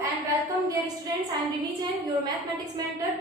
and welcome dear students. I am Rimi Jain, your mathematics mentor.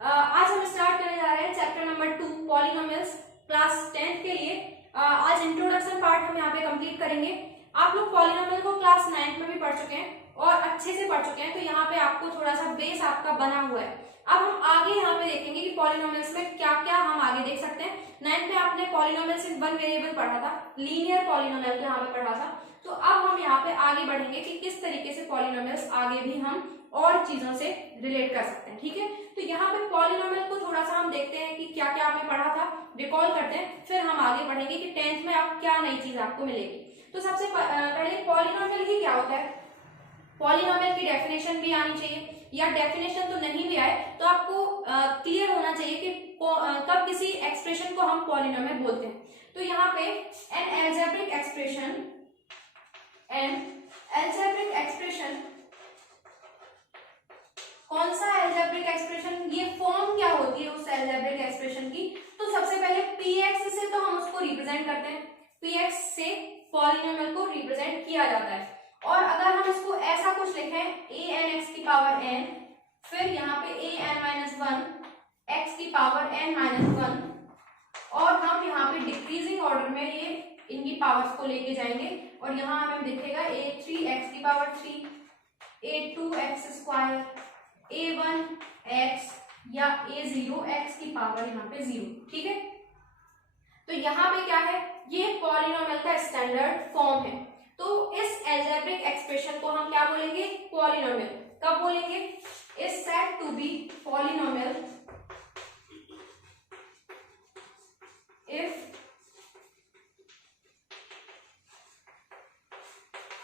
आज हम start करने जा रहे हैं चैप्टर नंबर 2 पॉलिनोमियल्स क्लास 10 के लिए। आज इंट्रोडक्शन पार्ट हम यहाँ पे कंप्लीट करेंगे। आप लोग पॉलिनोमियल को क्लास 9 में भी पढ़ चुके हैं और अच्छे से पढ़ चुके हैं, तो यहाँ पे आपको थोड़ा सा बेस आपका बना हुआ है। अब हम आगे यहाँ पे देखेंगे कि पॉलिनोमियल्स में क्या क्या हम आगे देख सकते हैं। 9th में आपने पॉलिनोमियल सिर्फ वन वेरिएबल पढ़ा था, लीनियर पॉलिनोमियल यहाँ पे पढ़ा था। तो अब हम यहाँ पे आगे बढ़ेंगे कि किस तरीके से पॉलिनोमियल्स आगे भी हम और चीजों से रिलेट कर सकते हैं। ठीक है, तो यहाँ पे पॉलिनोमियल को थोड़ा सा हम देखते हैं कि क्या क्या आपने पढ़ा था, रिकॉल करते हैं, फिर हम आगे बढ़ेंगे कि 10th में आप क्या नई चीज आपको मिलेगी। तो सबसे पहले पॉलिनोमियल ही क्या होता है, पॉलिनोमियल की डेफिनेशन भी आनी चाहिए, या डेफिनेशन तो नहीं भी आए तो आपको क्लियर होना चाहिए कि कब किसी एक्सप्रेशन को हम पॉलिनोमियल बोलते हैं। तो यहाँ पे एन एल्जेब्रिक एक्सप्रेशन, कौन सा एल्जेब्रिक एक्सप्रेशन, ये फॉर्म क्या होती है उस एल्जेब्रिक एक्सप्रेशन की। तो सबसे पहले px से तो हम उसको रिप्रेजेंट करते हैं, px से पॉलिनोमियल को रिप्रेजेंट किया जाता है। और अगर हम इसको ऐसा कुछ लिखें an(x) की पावर n, फिर यहाँ पे an-1 x की पावर n-1, और हम यहाँ पे डिक्रीजिंग ऑर्डर में ये इनकी पावर्स को लेके जाएंगे, और यहाँ हमें दिखेगा a3x की पावर 3, a2x², a1x या a0x की पावर यहाँ पे 0। ठीक है, तो यहाँ पे क्या है, ये पॉलिनोमियल का स्टैंडर्ड फॉर्म है। तो इस एल्जेब्रिक एक्सप्रेशन को हम क्या बोलेंगे, पॉलिनोमियल। कब बोलेंगे, is said to be polynomial if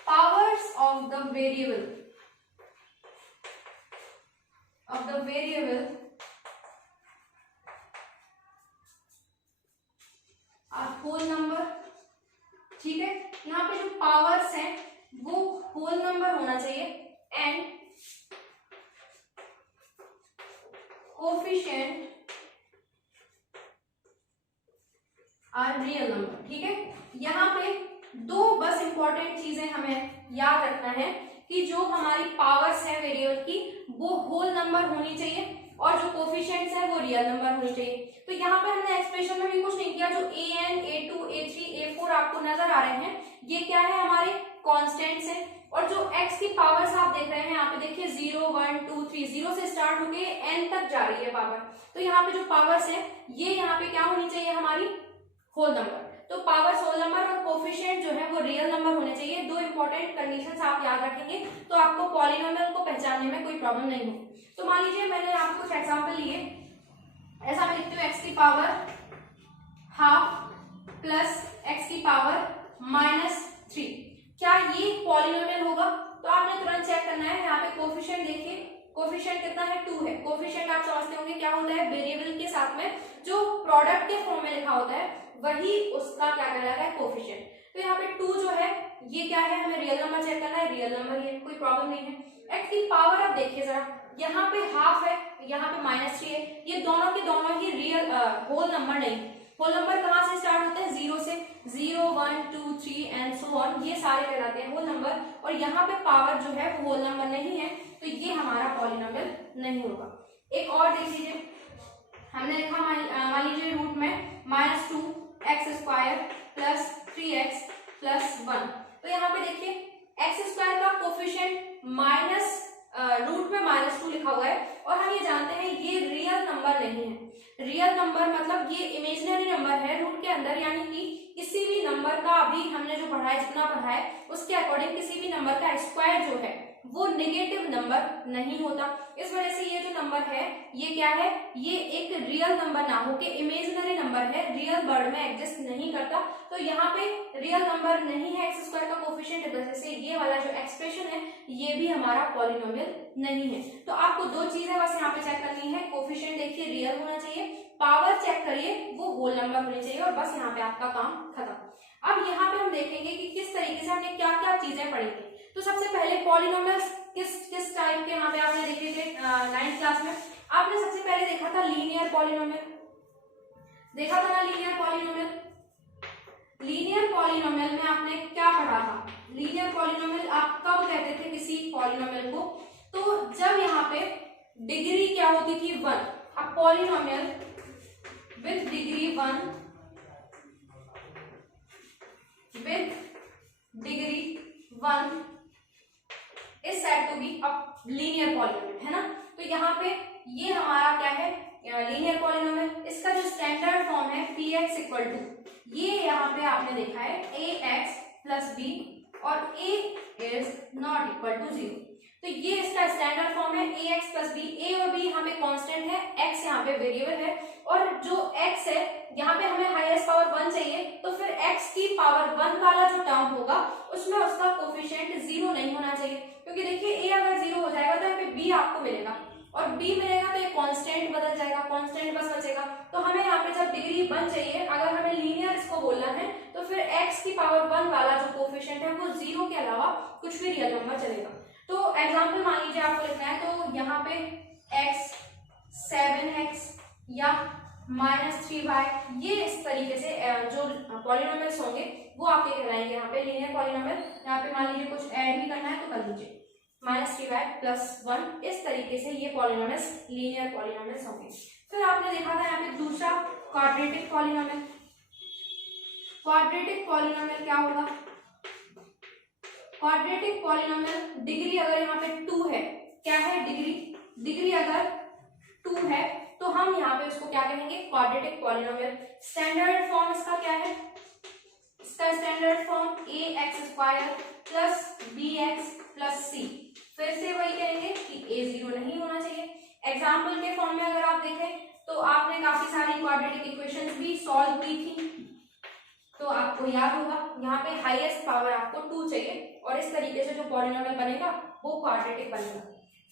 powers of the variable are whole number। ठीक है, यहाँ पे जो पावर्स हैं वो होल नंबर होना चाहिए, and coefficient are real number. ठीक है, यहाँ पे दो बस इंपॉर्टेंट चीजें हमें याद रखना है कि जो हमारी पावर्स है वेरिएबल की वो होल नंबर होनी चाहिए, और जो कोफिशिएंट्स है वो रियल नंबर होनी चाहिए। तो यहाँ पे हमने एक्सप्रेशन में भी कुछ नहीं किया, जो an, a2, a3, a4 आपको नजर आ रहे हैं ये क्या है, हमारे कांस्टेंट्स हैं। और जो x की पावर्स आप देख रहे हैं यहाँ पे देखिए 0, 1, 2, 3, 0 से स्टार्ट होके n तक जा रही है पावर। तो यहाँ पे जो पावर्स है ये यहाँ पे क्या होनी चाहिए, हमारी होल नंबर। तो पावर्स होल नंबर और कोफिशिएंट जो है वो रियल नंबर होने चाहिए। दो इंपॉर्टेंट कंडीशंस आप याद रखेंगे तो आपको पॉलिनोमियल को पहचानने में कोई प्रॉब्लम नहीं होगी। तो मान लीजिए मैंने यहाँ पे कुछ एग्जांपल लिए, ऐसा मैं लिखती हूँ x की पावर हाफ प्लस x की पावर -3। क्या ये पॉलिनोमियल होगा? तो आपने तुरंत चेक करना है। यहाँ पे कोफिशिएंट देखिए, कोफिशिएंट कितना है, 2 है। कोफिशिएंट आप समझते होंगे क्या होता है, वेरिएबल के साथ में जो प्रोडक्ट के फॉर्म में लिखा होता है वही उसका क्या कहलाता है, कोफिशिएंट। तो यहाँ पे 2 जो है ये क्या है, हमें रियल नंबर चेक करना है, रियल नंबर है, कोई प्रॉब्लम नहीं है। x की पावर आप देखिए जरा, यहाँ पे हाफ है, यहाँ पे -3 है, ये दोनों के दोनों ही रियल होल नंबर नहीं। होल नंबर कहाँ से स्टार्ट होते हैं, 0 से। 0, 1, 2, 3 एंड सो ऑन, ये सारे कहलाते हैं होल नंबर। और यहाँ पे पावर जो है वो होल नंबर नहीं है, तो ये हमारा पॉलिनोमियल नहीं होगा। एक और देख लीजिए, हमने लिखा मान लीजिए रूट में -2x² प्लस 3x प्लस 1। तो यहाँ पे देखिए x² का कोफिशिएंट माइनस रूट में -2 लिखा हुआ है, और हम ये जानते हैं ये रियल नंबर नहीं है। रियल नंबर मतलब ये इमेजिनरी नंबर है रूट के अंदर, यानी कि किसी भी नंबर का अभी हमने जो पढ़ा है, जितना पढ़ा है उसके अकॉर्डिंग किसी भी नंबर का स्क्वायर जो है वो नेगेटिव नंबर नहीं होता। इस वजह से ये जो नंबर है ये क्या है, ये एक रियल नंबर ना होके इमेजिनरी नंबर है, रियल वर्ल्ड में एग्जिस्ट नहीं करता। तो यहाँ पे रियल नंबर नहीं है x² का कोफिशिएंट, इस वजह से ये वाला जो एक्सप्रेशन है ये भी हमारा पॉलिनोमियल नहीं है। तो आपको दो चीजें बस यहाँ पे चेक करनी है, कोफिशिएंट देखिए रियल होना चाहिए, पावर चेक करिए वो होल नंबर होनी चाहिए, और बस यहाँ पे आपका काम खत्म। अब यहाँ पे हम देखेंगे कि किस तरीके से हमने क्या क्या चीजें पढ़ेंगे। तो सबसे पहले पॉलिनोमियल्स किस टाइप के यहाँ पे आपने देखे थे 9th क्लास में। आपने सबसे पहले देखा था लीनियर पॉलिनोमियल, देखा था ना लीनियर पॉलिनोमियल। लीनियर पॉलिनोमियल में आपने क्या पढ़ा था, लीनियर पॉलिनोमियल आप कब कहते थे किसी पॉलिनोमियल को, डिग्री क्या होती थी 1। अब polynomial with degree 1 is said to be a linear polynomial, है ना। तो यहाँ पे ये हमारा क्या है, लीनियर पॉलिनोमियल। इसका जो स्टैंडर्ड फॉर्म है px इक्वल टू, ये यहाँ पे आपने देखा है ax प्लस b और a is not equal to 0। तो ये इसका स्टैंडर्ड फॉर्म है ax प्लस b। a और b यहाँ पे कांस्टेंट है, x यहाँ पे वेरिएबल है, और जो x है यहाँ पे हमें हाईएस्ट पावर 1 चाहिए, तो फिर x की पावर 1 वाला जो टर्म होगा उसमें उसका कोफिशिएंट 0 नहीं होना चाहिए, क्योंकि देखिए a अगर 0 हो जाएगा तो यहाँ पे b आपको मिलेगा, और b मिलेगा तो ये कांस्टेंट बदल जाएगा, कांस्टेंट बस बचेगा। तो हमें यहाँ पे जब डिग्री 1 चाहिए, अगर हमें लीनियर इसको बोलना है, तो फिर x की पावर 1 वाला जो कोफिशिएंट है वो 0 के अलावा कुछ भी रियल नंबर चलेगा। तो एग्जांपल मान लीजिए आपको लिखना है, तो यहाँ पे x 7x या -3y, ये इस तरीके से जो पॉलिनोमियल्स होंगे वो आपके कहलाएंगे यहाँ पे लीनियर पॉलिनोमियल। यहाँ पे मान लीजिए कुछ ऐड भी करना है तो कर लीजिए, -3y + 1, इस तरीके से ये पॉलिनोमियल्स लीनियर पॉलिनोमियल्स होंगे। फिर आपने देखा था यहाँ पे दूसरा क्वाड्रेटिक पॉलिनोमियल। क्वाड्रेटिक पॉलिनोमियल क्या होगा, क्वाड्रेटिक पॉलिनोमियल डिग्री अगर यहाँ पे 2 है, क्या है डिग्री अगर 2 है तो हम यहाँ पे इसको क्या कहेंगे, क्वाड्रेटिक पॉलिनोमियल। स्टैंडर्ड फॉर्म इसका क्या है, इसका standard form ax² + bx + c। फिर से वही कहेंगे कि a 0 नहीं होना चाहिए। एग्जाम्पल के फॉर्म में अगर आप देखें तो आपने काफी सारी क्वाड्रेटिक इक्वेशंस भी सॉल्व की थी, तो आपको याद होगा यहाँ पे हाईएस्ट पावर आपको 2 चाहिए, और इस तरीके से जो पॉलिनोमियल बनेगा वो क्वाड्रेटिक बनेगा।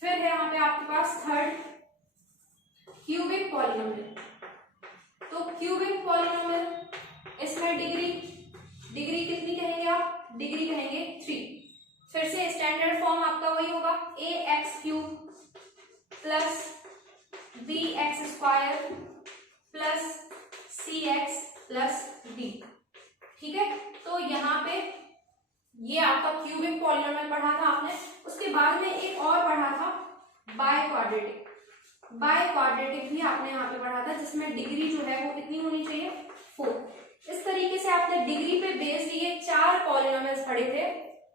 फिर है यहाँ पे आपके पास थर्ड क्यूबिक पॉलिनोमियल। तो क्यूबिक पॉलिनोमियल, इसमें डिग्री कितनी कहेंगे आप, डिग्री कहेंगे 3। फिर से स्टैंडर्ड फॉर्म आपका वही होगा ax³ + bx² + cx + d। ठीक है, तो यहाँ पे ये आपका क्यूबिक पॉलिनोमियल पढ़ा था आपने। उसके बाद में एक और पढ़ा था बाय क्वाड्रेटिक भी आपने यहाँ पे पढ़ा था, जिसमें डिग्री जो है वो कितनी होनी चाहिए, 4। इस तरीके से आपने डिग्री पे बेस्ड ये 4 पॉलिनोमियल्स पढ़े थे,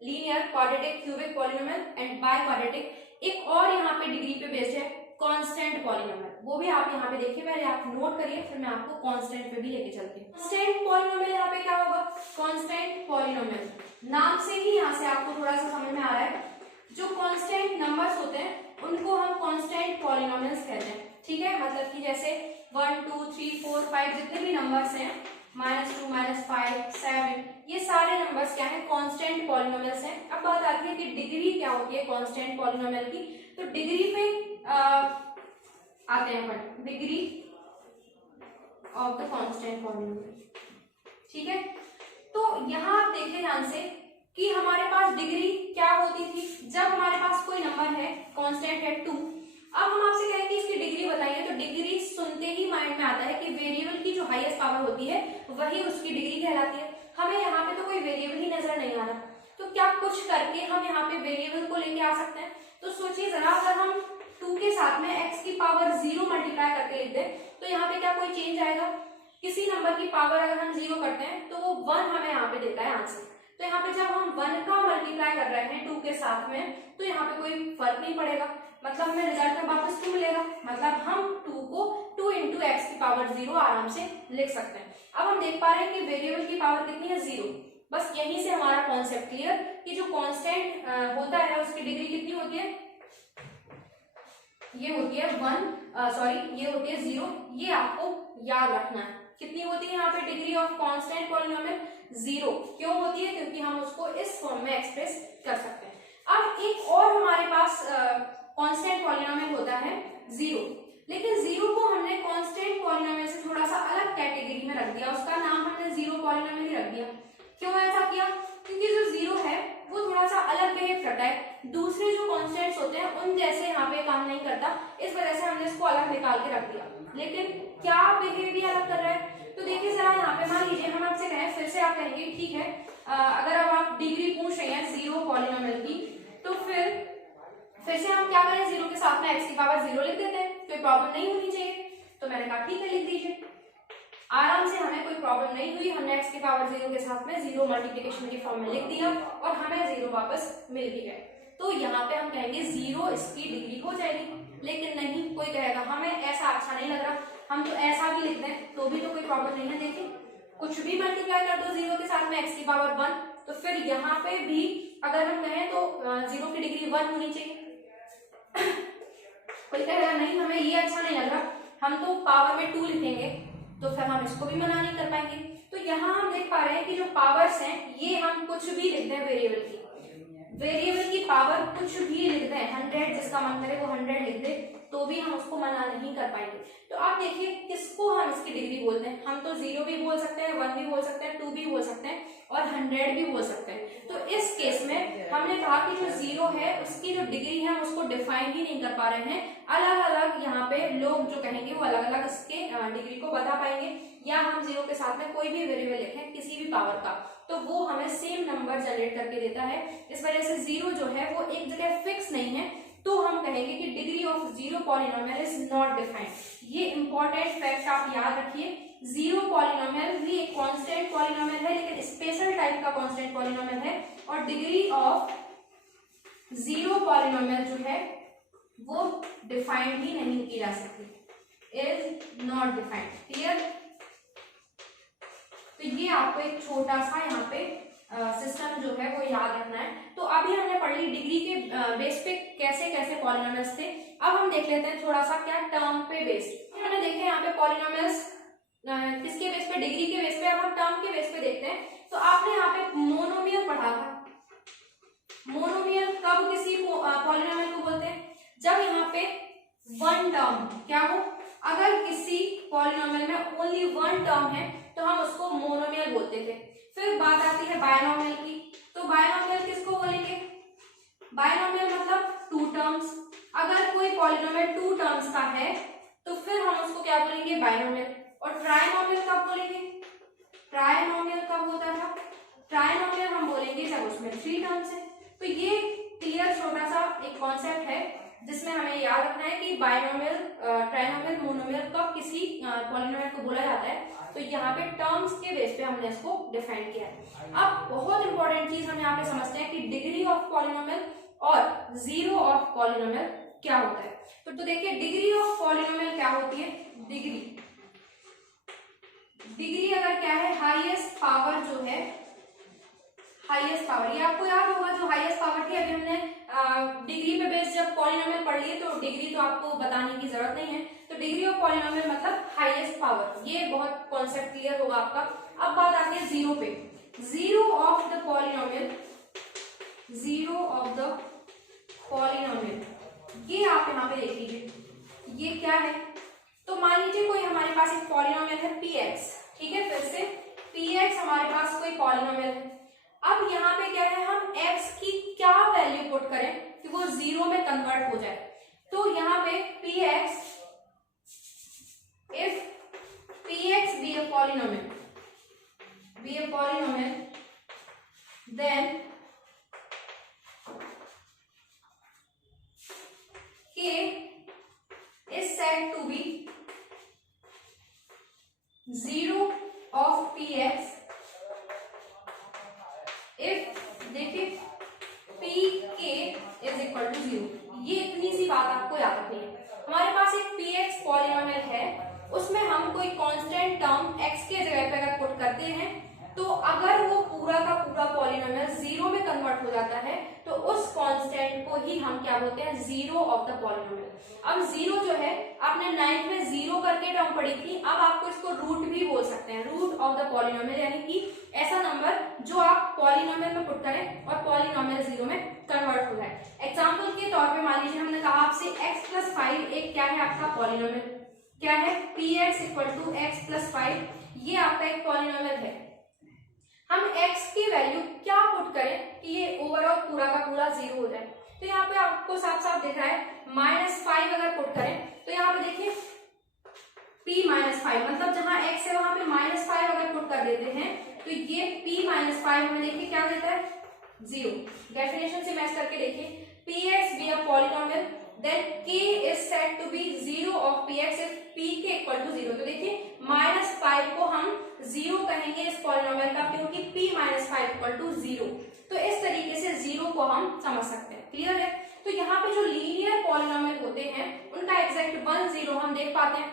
linear, quadratic, cubic polynomial and by quadratic. एक और यहाँ पे डिग्री पे बेस्ड है कांस्टेंट पॉलिनोमियल, वो भी आप यहाँ पे देखिए, पहले आप नोट करिए, फिर मैं आपको कांस्टेंट पे भी लेके चलती हूँ। कांस्टेंट पॉलिनोमियल यहाँ पे क्या होगा, कांस्टेंट पॉलिनोमियल नाम से ही यहाँ से आपको थोड़ा सा समझ में आ रहा है, जो कांस्टेंट नंबर्स होते हैं उनको हम कांस्टेंट पॉलिनोमियल्स कहते हैं। ठीक है, मतलब कि जैसे 1 2 3 4 5 जितने भी नंबर्स हैं, -2 -5 7, ये सारे नंबर्स क्या है, कांस्टेंट पॉलिनोमियल्स हैं। अब बात आती है कि डिग्री क्या होती है कांस्टेंट पॉलिनोमियल की। तो डिग्री पे आते हैं अपन, degree of the constant polynomial. ठीक है, तो यहाँ आप देखें ध्यान से कि हमारे पास डिग्री क्या होती थी, जब हमारे पास कोई नंबर है कांस्टेंट है 2। अब हम आपसे कहें कि इसकी डिग्री बताइए, तो डिग्री सुनते ही माइंड में आता है कि वेरिएबल की जो हाईएस्ट पावर होती है वही उसकी डिग्री कहलाती है। हमें यहाँ पे तो कोई वेरिएबल ही नजर नहीं आ रहा, तो क्या कुछ करके हम यहाँ पे वेरिएबल को लेके आ सकते हैं। तो सोचिए जरा, अगर हम 2 के साथ में x की पावर 0 मल्टीप्लाई करके लिख दें, तो यहाँ पे क्या कोई चेंज आएगा, किसी नंबर की पावर अगर हम 0 करते हैं तो वो 1 हमें यहाँ पे देता है आंसर। तो यहाँ पे जब हम 1 का मल्टीप्लाई कर रहे हैं 2 के साथ में, तो यहाँ पे कोई फर्क नहीं पड़ेगा, मतलब हमें रिजल्ट में वापस 2 मिलेगा, मतलब हम 2 को 2 × x की पावर 0 आराम से लिख सकते हैं। अब हम देख पा रहे हैं कि वेरिएबल की पावर कितनी है, 0। बस यहीं से हमारा कॉन्सेप्ट क्लियर कि जो कांस्टेंट होता है उसकी डिग्री कितनी होती है, ये होती है 1, ये होती है 0। ये आपको याद रखना है, कितनी होती है यहाँ पे डिग्री ऑफ कांस्टेंट पॉलिनोमियल, 0। क्यों होती है, क्योंकि हम उसको इस फॉर्म में एक्सप्रेस कर सकते हैं। अब एक और हमारे पास कांस्टेंट पॉलिनोमियल होता है 0, लेकिन 0 को हमने कांस्टेंट पॉलिनोमियल से थोड़ा सा अलग कैटेगरी में रख दिया, उसका नाम हमने 0 पॉलिनोमियल ही रख दिया। क्यों ऐसा किया, क्योंकि जो 0 है वो थोड़ा सा अलग बिहेव करता है, दूसरे जो कांस्टेंट्स होते हैं उन जैसे यहाँ पे काम नहीं करता, इस वजह से हमने इसको अलग निकाल के रख दिया। लेकिन क्या बिहेवियर अलग कर रहा है, तो देखिए जरा यहाँ पे मान लीजिए हम आपसे कहें, फिर से आप कहेंगे ठीक है, अगर अब आप डिग्री पूछ रहे हैं 0 पॉलिनोमियल की, तो फिर से हम क्या करें, जीरो के साथ में x की पावर जीरो लिख देते हैं, कोई प्रॉब्लम नहीं होनी चाहिए। तो मैंने कहा ठीक है लिख दीजिए, आराम से, हमें कोई प्रॉब्लम नहीं हुई। हमने x की पावर जीरो के साथ में जीरो मल्टीप्लिकेशन के फॉर्म में लिख दिया और हमें जीरो वापस मिल भी गए। तो यहाँ पे हम कहेंगे जीरो इसकी डिग्री हो जाएगी। लेकिन नहीं, कोई कहेगा हमें ऐसा अच्छा नहीं लग रहा, हम तो ऐसा भी लिख दें तो भी तो कोई प्रॉब्लम नहीं है। देखिए कुछ भी मल्टीप्लाई कर दो जीरो के साथ में x की पावर 1, तो फिर यहाँ पे भी अगर हम कहें तो जीरो की डिग्री 1 होनी चाहिए। कोई कहेगा नहीं हमें ये अच्छा नहीं लग रहा, हम तो पावर में 2 लिखेंगे, तो फिर हम इसको भी मना नहीं कर पाएंगे। तो यहाँ हम देख पा रहे हैं कि जो पावर्स हैं ये हम कुछ भी लिख दें, वेरिएबल की पावर कुछ भी लिख दें, 100 जिसका मन करे वो 100 लिख दे, तो भी हम उसको मना नहीं कर पाएंगे। तो आप देखिए किसको हम इसकी डिग्री बोलते हैं, हम तो 0 भी बोल सकते हैं, 1 भी बोल सकते हैं, 2 भी बोल सकते हैं और 100 भी बोल सकते हैं। तो इस केस में हमने कहा कि जो 0 है उसकी जो डिग्री है उसको डिफाइन ही नहीं कर पा रहे हैं। अलग अलग यहाँ पे लोग जो कहेंगे वो अलग अलग इसके डिग्री को बता पाएंगे, या हम 0 के साथ में कोई भी वेरिएबल लिखें किसी भी पावर का, तो वो हमें सेम नंबर जनरेट करके देता है। इस वजह से 0 जो है वो एक जगह फिक्स नहीं है, तो हम कहेंगे कि degree of 0 polynomial is not defined. ये इंपॉर्टेंट फैक्ट आप याद रखिए। 0 पॉलिनोमियल भी एक कांस्टेंट पॉलिनोमियल है, लेकिन स्पेशल टाइप का कांस्टेंट पॉलिनोमियल है, और डिग्री ऑफ 0 पॉलिनोमियल जो है वो डिफाइंड ही नहीं की जा सकती, इज नॉट डिफाइंड। क्लियर? तो ये आपको एक छोटा सा यहाँ पे सिस्टम जो है वो याद रखना है। तो अभी हमने पढ़ ली डिग्री के बेस पे कैसे कैसे पॉलिनोमियल्स थे। अब हम देख लेते हैं थोड़ा सा क्या टर्म पे बेस्ड। हमने देखे यहाँ पे पॉलिनोमियल्स किसके बेस पे, डिग्री के बेस पे। अब हम टर्म के बेस पे देखते हैं। तो आपने यहाँ पे मोनोमियल पढ़ा था। मोनोमियल कब किसी पॉलिनोमियल को बोलते हैं, जब यहाँ पे वन टर्म क्या हो, अगर किसी पॉलिनोमियल में ओनली वन टर्म है तो हम उसको मोनोमियल बोलते थे। फिर बात आती है बायनोमियल की। तो बायनोमियल किसको बोलेंगे, बायनोमियल मतलब 2 टर्म्स। अगर कोई पॉलिनोमियल 2 टर्म्स का है तो फिर हम उसको क्या बोलेंगे, बायनोमियल। और ट्राइनोमियल कब बोलेंगे, ट्राइनोमियल कब होता था, ट्राइनोमियल हम बोलेंगे जब उसमें 3 टर्म्स है। तो ये क्लियर छोटा सा एक कॉन्सेप्ट है जिसमें हमें याद रखना है कि बायनोमियल, ट्राइनोमियल, मोनोमियल कब किसी पॉलिनोमियल को बोला जाता है। तो यहाँ पे टर्म्स के बेस पे हमने इसको डिफाइन किया है। अब बहुत इंपॉर्टेंट चीज हम यहाँ पे समझते हैं कि डिग्री ऑफ पॉलिनोमियल और 0 ऑफ पॉलिनोमियल क्या होता है। तो देखिए डिग्री ऑफ पॉलिनोमियल क्या होती है, डिग्री अगर क्या है, हाईएस्ट पावर जो है, हाईएस्ट पावर, ये आपको याद होगा जो हाईएस्ट पावर थी। अभी हमने डिग्री पे बेस जब पॉलिनोमियल पढ़ लिए तो डिग्री तो आपको बताने की जरूरत नहीं है। तो डिग्री ऑफ पॉलिनोमियल मतलब हाईएस्ट पावर, ये बहुत कॉन्सेप्ट क्लियर होगा आपका। अब बात आती है 0 पे। 0 of the polynomial, 0 of the polynomial, ये आप यहाँ पे देख लीजिए, ये क्या है। तो मान लीजिए कोई हमारे पास एक पॉलिनोमियल है px, ठीक है, फिर से px हमारे पास कोई पॉलिनोमियल है। अब यहाँ पे क्या है, हम x की क्या वैल्यू पुट करें कि वो 0 में कन्वर्ट हो जाए। तो यहाँ पे px, if px be a polynomial, then k is said to be 0 of px if, देखिए pk is equal to 0। ये इतनी सी बात आपको याद रखनी है। हमारे पास एक px पॉलिनोमियल है, उसमें हम कोई कांस्टेंट टर्म x के जगह पे अगर पुट करते हैं तो अगर वो पूरा का पूरा पॉलिनोमियल 0 में कन्वर्ट हो जाता है तो उस कांस्टेंट को ही हम क्या बोलते हैं, 0 ऑफ द पॉलिनोमियल। अब 0 जो है आपने 9th में 0 करके टर्म पढ़ी थी, अब आपको इसको रूट भी बोल सकते हैं, रूट ऑफ द पॉलिनोमियल, यानी कि ऐसा नंबर जो आप पॉलिनोमियल में पुट करें और पॉलिनोमियल 0 में कन्वर्ट हो जाए। एग्जाम्पल के तौर पे मान लीजिए हमने कहा आपसे x + 5 एक क्या है आपका पॉलिनोमियल, क्या है, px = x + 5, ये आपका एक पॉलिनोमियल है। हम x की वैल्यू क्या पुट करें कि ये ओवरऑल पूरा का पूरा 0 हो जाए। तो यहाँ पे आपको साफ साफ दिख रहा है -5 अगर पुट करें तो यहाँ पे देखिए p - 5 मतलब जहां x है वहां पे -5 अगर पुट कर देते हैं तो ये p - 5 हमें देखिए क्या देता है, 0। डेफिनेशन से मैच करके देखिए px be a polynomial then k is said to be 0 of px if pk equal to 0। तो देखिए -5 को हम 0 कहेंगे इस पॉलिनोमियल का, क्योंकि p -5 इक्वल टू 0। तो इस तरीके से 0 को हम समझ सकते हैं। क्लियर है? तो यहाँ पे जो लीनियर पॉलिनोमियल होते हैं उनका एग्जैक्ट 1 0 हम देख पाते हैं।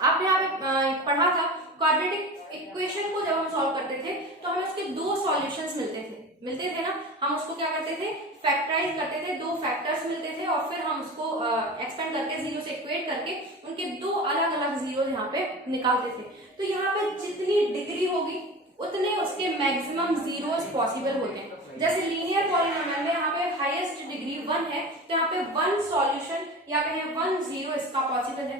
आपने यहाँ पे पढ़ा था क्वाड्रेटिक इक्वेशन को जब हम सॉल्व करते थे तो हमें उसके दो सॉल्यूशंस मिलते थे ना। हम उसको क्या करते थे, फैक्टराइज करते थे, दो फैक्टर्स मिलते थे और फिर हम उसको एक्सपेंड करके जीरो से इक्वेट करके उनके दो अलग अलग जीरो यहाँ पे निकालते थे। तो यहाँ पे जितनी डिग्री होगी उतने उसके मैक्सिमम जीरोस पॉसिबल होते हैं। जैसे लीनियर पॉलिनोमियल में यहाँ पे हाईएस्ट डिग्री 1 है तो यहाँ पे 1 सॉल्यूशन या कहें 1 जीरो इसका पॉसिबल है।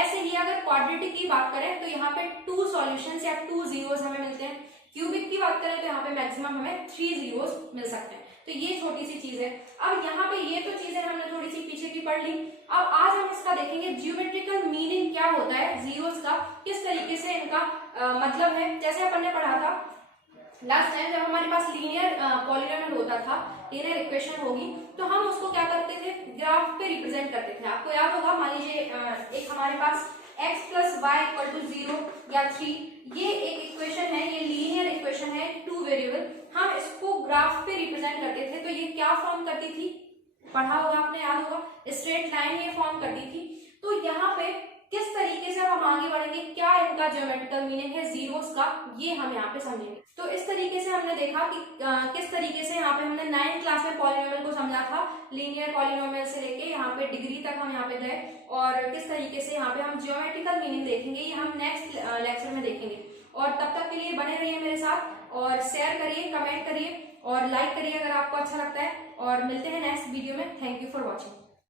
ऐसे ही अगर क्वाड्रेटिक की बात करें तो यहाँ पे 2 सॉल्यूशंस या 2 जीरोस हमें मिलते हैं। क्यूबिक की बात करें तो यहाँ पे मैक्सिमम हमें 3 जीरोस मिल सकते हैं। तो ये छोटी सी चीज है। अब यहाँ पे ये तो चीजें हमने थोड़ी सी पीछे की पढ़ ली। अब आज हम इसका देखेंगे ज्योमेट्रिकल मीनिंग क्या होता है जीरोस का, किस तरीके से इनका मतलब है। जैसे अपन ने पढ़ा था लास्ट टाइम जब हमारे पास लीनियर पॉलिनोमियल होता था, लीनियर इक्वेशन होगी तो हम उसको क्या करते थे, ग्राफ पे रिप्रेजेंट करते थे। आपको याद होगा, मान लीजिए एक हमारे पास x plus y equal to 0 या 3, ये एक इक्वेशन है, ये लीनियर इक्वेशन है 2 वेरिएबल। हम इसको ग्राफ पे रिप्रेजेंट करते थे तो ये क्या फॉर्म करती थी, पढ़ा होगा आपने, याद होगा, स्ट्रेट लाइन ये फॉर्म करती थी। तो यहाँ पे किस तरीके से हम आगे बढ़ेंगे, क्या इनका ज्योमेट्रिकल मीनिंग है जीरोस का, ये हम यहाँ पे समझेंगे। तो इस तरीके से हमने देखा कि किस तरीके से यहाँ पे हमने 9th क्लास में पॉलिनोमियल को समझा था, लीनियर पॉलिनोमियल से लेके यहाँ पे डिग्री तक हम यहाँ पे गए, और किस तरीके से यहाँ पे हम ज्योमेट्रिकल मीनिंग देखेंगे ये हम नेक्स्ट लेक्चर में देखेंगे। और तब तक के लिए बने रहिए मेरे साथ और शेयर करिए, कमेंट करिए और लाइक करिए अगर आपको अच्छा लगता है, और मिलते हैं नेक्स्ट वीडियो में। Thank you for watching.